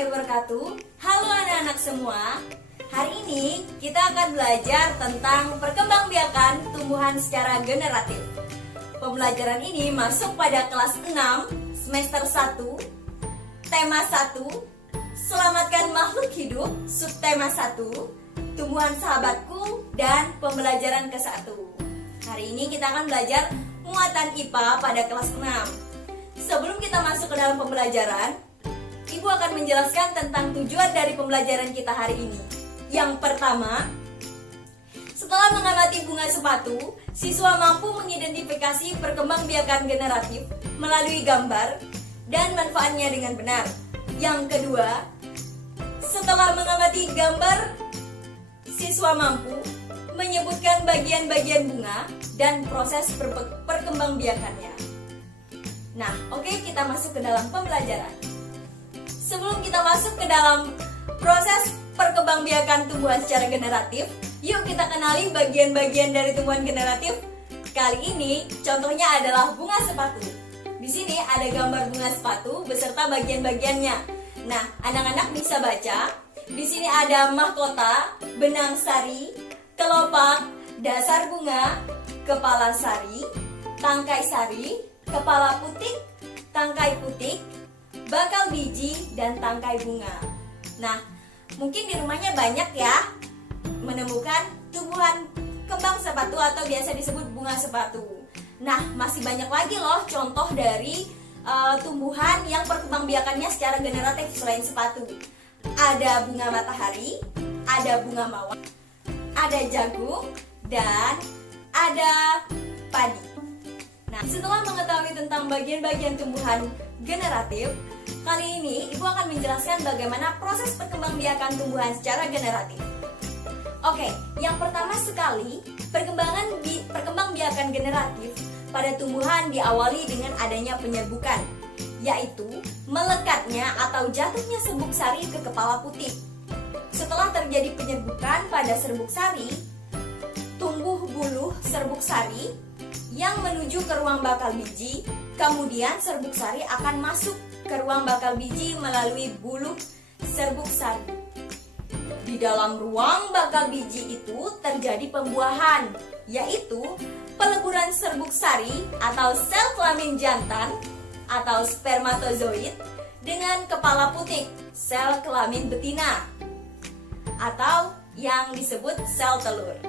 warahmatullahi wabarakatuh. Halo anak-anak semua. Hari ini kita akan belajar tentang perkembangbiakan tumbuhan secara generatif. Pembelajaran ini masuk pada kelas 6 semester 1, tema 1, Selamatkan makhluk hidup, subtema 1, Tumbuhan sahabatku, dan pembelajaran ke-1. Hari ini kita akan belajar muatan IPA pada kelas 6. Sebelum kita masuk ke dalam pembelajaran, Ibu akan menjelaskan tentang tujuan dari pembelajaran kita hari ini. Yang pertama, setelah mengamati bunga sepatu, siswa mampu mengidentifikasi perkembangbiakan generatif melalui gambar dan manfaatnya dengan benar. Yang kedua, setelah mengamati gambar, siswa mampu menyebutkan bagian-bagian bunga dan proses perkembangbiakannya. Nah, oke, kita masuk ke dalam pembelajaran. Sebelum kita masuk ke dalam proses perkembangbiakan tumbuhan secara generatif, yuk kita kenali bagian-bagian dari tumbuhan generatif. Kali ini contohnya adalah bunga sepatu. Di sini ada gambar bunga sepatu beserta bagian-bagiannya. Nah, anak-anak bisa baca. Di sini ada mahkota, benang sari, kelopak, dasar bunga, kepala sari, tangkai sari, kepala putik, tangkai putik, bakal biji, dan tangkai bunga. Nah, mungkin di rumahnya banyak ya menemukan tumbuhan kembang sepatu atau biasa disebut bunga sepatu. Nah, masih banyak lagi loh contoh dari tumbuhan yang perkembangbiakannya secara generatif selain sepatu. Ada bunga matahari, ada bunga mawar, ada jagung, dan ada padi. Nah, setelah mengetahui tentang bagian-bagian tumbuhan generatif, kali ini Ibu akan menjelaskan bagaimana proses perkembangbiakan tumbuhan secara generatif. Oke, yang pertama sekali, perkembangbiakan generatif pada tumbuhan diawali dengan adanya penyerbukan, yaitu melekatnya atau jatuhnya serbuk sari ke kepala putik. Setelah terjadi penyerbukan pada serbuk sari, tumbuh buluh serbuk sari yang menuju ke ruang bakal biji. Kemudian serbuk sari akan masuk ke ruang bakal biji melalui buluh serbuk sari. Di dalam ruang bakal biji itu terjadi pembuahan, yaitu peleburan serbuk sari atau sel kelamin jantan atau spermatozoid dengan kepala putik, sel kelamin betina atau yang disebut sel telur.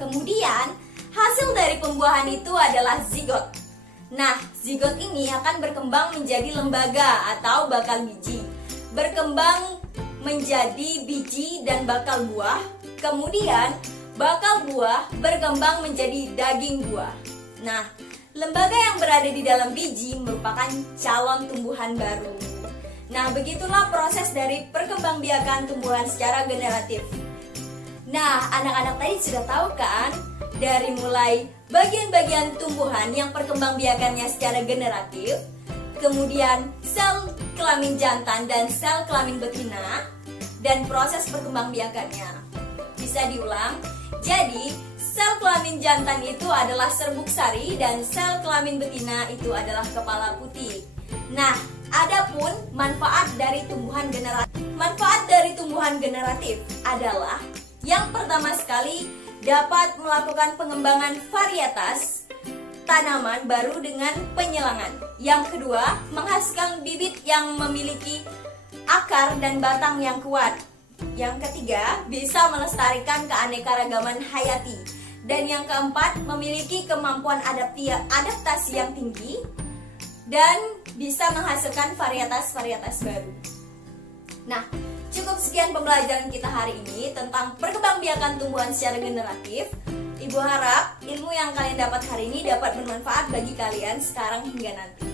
Kemudian hasil dari pembuahan itu adalah zigot. Nah, zigot ini akan berkembang menjadi lembaga atau bakal biji, berkembang menjadi biji dan bakal buah. Kemudian bakal buah berkembang menjadi daging buah. Nah, lembaga yang berada di dalam biji merupakan calon tumbuhan baru. Nah, begitulah proses dari perkembangbiakan tumbuhan secara generatif. Nah, anak-anak tadi sudah tahu kan? Dari mulai bagian-bagian tumbuhan yang perkembangbiakannya secara generatif, kemudian sel kelamin jantan dan sel kelamin betina, dan proses perkembangbiakannya. Bisa diulang. Jadi, sel kelamin jantan itu adalah serbuk sari dan sel kelamin betina itu adalah kepala putik. Nah, adapun manfaat dari tumbuhan generatif. Manfaat dari tumbuhan generatif adalah yang pertama sekali, dapat melakukan pengembangan varietas tanaman baru dengan penyelangan. Yang kedua, menghasilkan bibit yang memiliki akar dan batang yang kuat. Yang ketiga, bisa melestarikan keanekaragaman hayati. Dan yang keempat, memiliki kemampuan adaptasi yang tinggi dan bisa menghasilkan varietas-varietas baru. Nah, cukup sekian pembelajaran kita hari ini tentang perkembangbiakan tumbuhan secara generatif. Ibu harap ilmu yang kalian dapat hari ini dapat bermanfaat bagi kalian sekarang hingga nanti.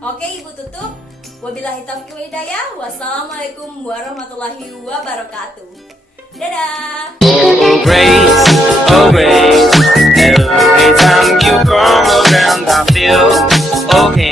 Oke, Ibu tutup. Wabillahi taufiq wal hidayah. Wassalamualaikum warahmatullahi wabarakatuh. Dadah. Oh grace, every time you come around I feel okay.